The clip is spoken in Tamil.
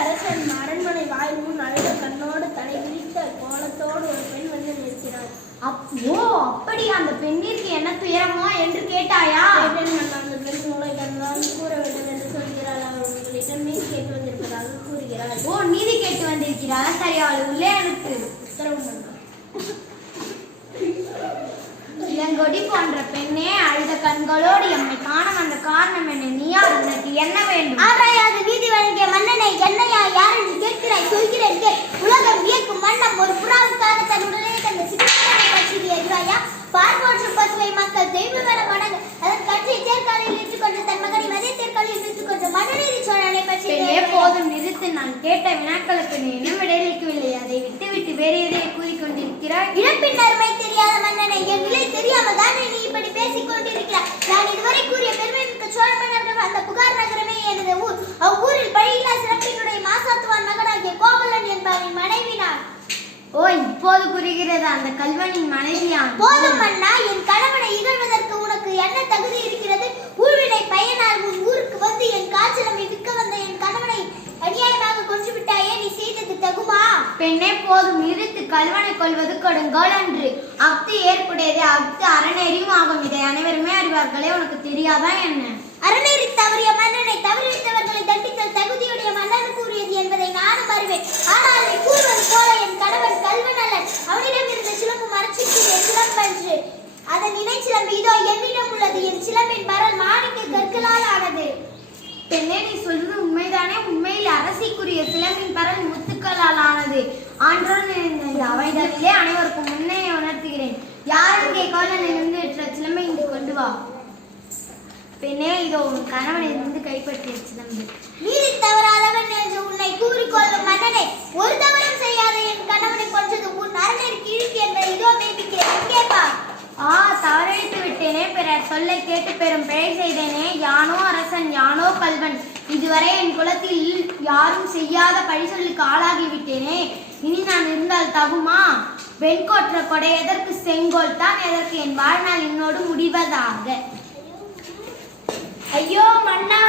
அரசன் அரண்மனை வாயில் முன் அழுத கண்ணோடு தலை விரித்த கோலத்தோடு ஒரு பெண் வந்து நிற்கிறாள். ஓ, அப்படி அந்த பெண்ணிற்கு என்ன துயரமோ என்று கேட்டாயா? அந்த பெண் மூளை கண்ணால் கூற வேண்டும் என்று சொல்கிறாள். அவள் உங்களிடம் நீதி கேட்டு வந்திருப்பதாக கூறுகிறாள். ஓ, நீதி கேட்டு வந்திருக்கிறாள். சரி, அவள் உள்ளே எனக்கு உத்தரவு பண்ணாள். இளங்கொடி போன்ற பெண்ணே, அழுத கண்களோடு எம்மை காண வந்த காரணம் என்ன? நீயா? உனக்கு என்ன வேண்டும்? ஆராயாது நீதி வழங்கிய மன்னனை என்னையா யார் என்று கேட்கிறாய்? சொல்கிறேன் கேள். உலகம் வியக்கும் மன்னம் ஒரு புறாவுக்காக தன் உடனே தந்த சிக்கனை பற்றி அறிவாயா? பார்ப்போற்று பசுவை மக்கள் தெய்வ வணங்க அதன் கட்சியை தேர்காலில் ஏற்றுக்கொண்டு தன் மகனை மதிய தேர்காலில் ஏற்றுக்கொண்டு மன்னநீதி சோழனை பற்றி போதும் நிறுத்து. நான் கேட்ட வினாக்களுக்கு நீ இன்னும் விடையளிக்கவில்லை. அதை விட்டு வேறு எதையை கூறிக்கொண்டிருக்கிறாய்? இறப்பின் அருமை தெரியாத மன்னனை என் நிலை தெரியாமல் தானே நீ இப்படி பேசிக் கொண்டிருக்கிறாய். நான் இதுவரை கூறிய பெருமைமிக்க சோழ மன்னர்கள் அந்த புகார் நகரமே எனது ஊர். அவ்வூரில் பழியில்லா சிறப்பினுடைய மாசாத்துவான் மகனாகிய கோவலன் என்பவரின் மனைவி நான். ஓ, இப்போது புரிகிறது. அந்த கல்வனின் மனைவியான். போதும் மன்னா, என் கணவனை இகழ்வதற்கு உனக்கு என்ன தகுதி இருக்கிறது? ஊழ்வினை பயனால் உன் ஊருக்கு வந்து என் காய்ச்சலமை விற்க வந்த என் கணவனை அநியாயமாக கொன்று விட்டாயே, நீ செய்தது தகுமா? பெண்ணே, போதும் நிறுத்து. கல்வனை கொள்வது கொடுங்கோல் அன்று. அஃது ஏற்புடையது, அஃது அறநெறியும் ஆகும். இதை அனைவருமே அறிவார்களே, உனக்கு தெரியாதா என்ன? அறநெறி தவறிய மன்னனை தவறிவிட்டவர்களை தண்டித்தல் தகுதியுடைய மன்னன் கூறியது என்பதை நானும் அறிவேன். ஆனால் அதை கூறுவது போல என் கணவன் கல்வன் அல்லன். அவனிடம் இருந்த சிலம்பு மரச்சிற்கு என் சிலம்பன்று. அதன் இணை சிலம்பு இதோ என்னிடம் உள்ளது. என் சிலம்பின் பரல் மாணிக்க கற்களால் ஆனது. பெண்ணே, நீ சொல்வது உண்மைதானே? உண்மையில் அரசிக்குரிய சிலம்பின் பரல் முத்துக்களால் ஆனது. ஆன்றோன் அவைகளிலே அனைவருக்கும் முன்னே உணர்த்துகிறேன். யாரும் கேட்காமல் நின்று சிலம்பை இங்கு கொண்டு வா. பெண்ணே, இதோ உன் கணவனிலிருந்து கைப்பற்றிய சிலம்பு. நீதி தவறாதவன் என்று உன்னை கூறிக்கொள்ளும் மன்னனை, ஒரு தவறும் செய்யாத என் கணவனை கொன்றது உன் அறநெறிக்கு இழுக்கு என்பதை இதோ மெய்ப்பிக்கிறேன். எங்கே பார். தவறழித்து விட்டேனே, பிறர் சொல்லை கேட்டு பெரும் பிழை செய்தேனே. யானோ அரசன், யானோ கல்வன். இதுவரை என் குலத்தில் யாரும் செய்யாத பழி சொல்லுக்கு ஆளாகிவிட்டேனே. இனி நான் இருந்தால் தகுமா? வெண்கொற்ற கொடை எதற்கு? செங்கோல் தான் எதற்கு? என் வாழ்நாள் என்னோடு முடிவதாக. ஐயோ மன்னா!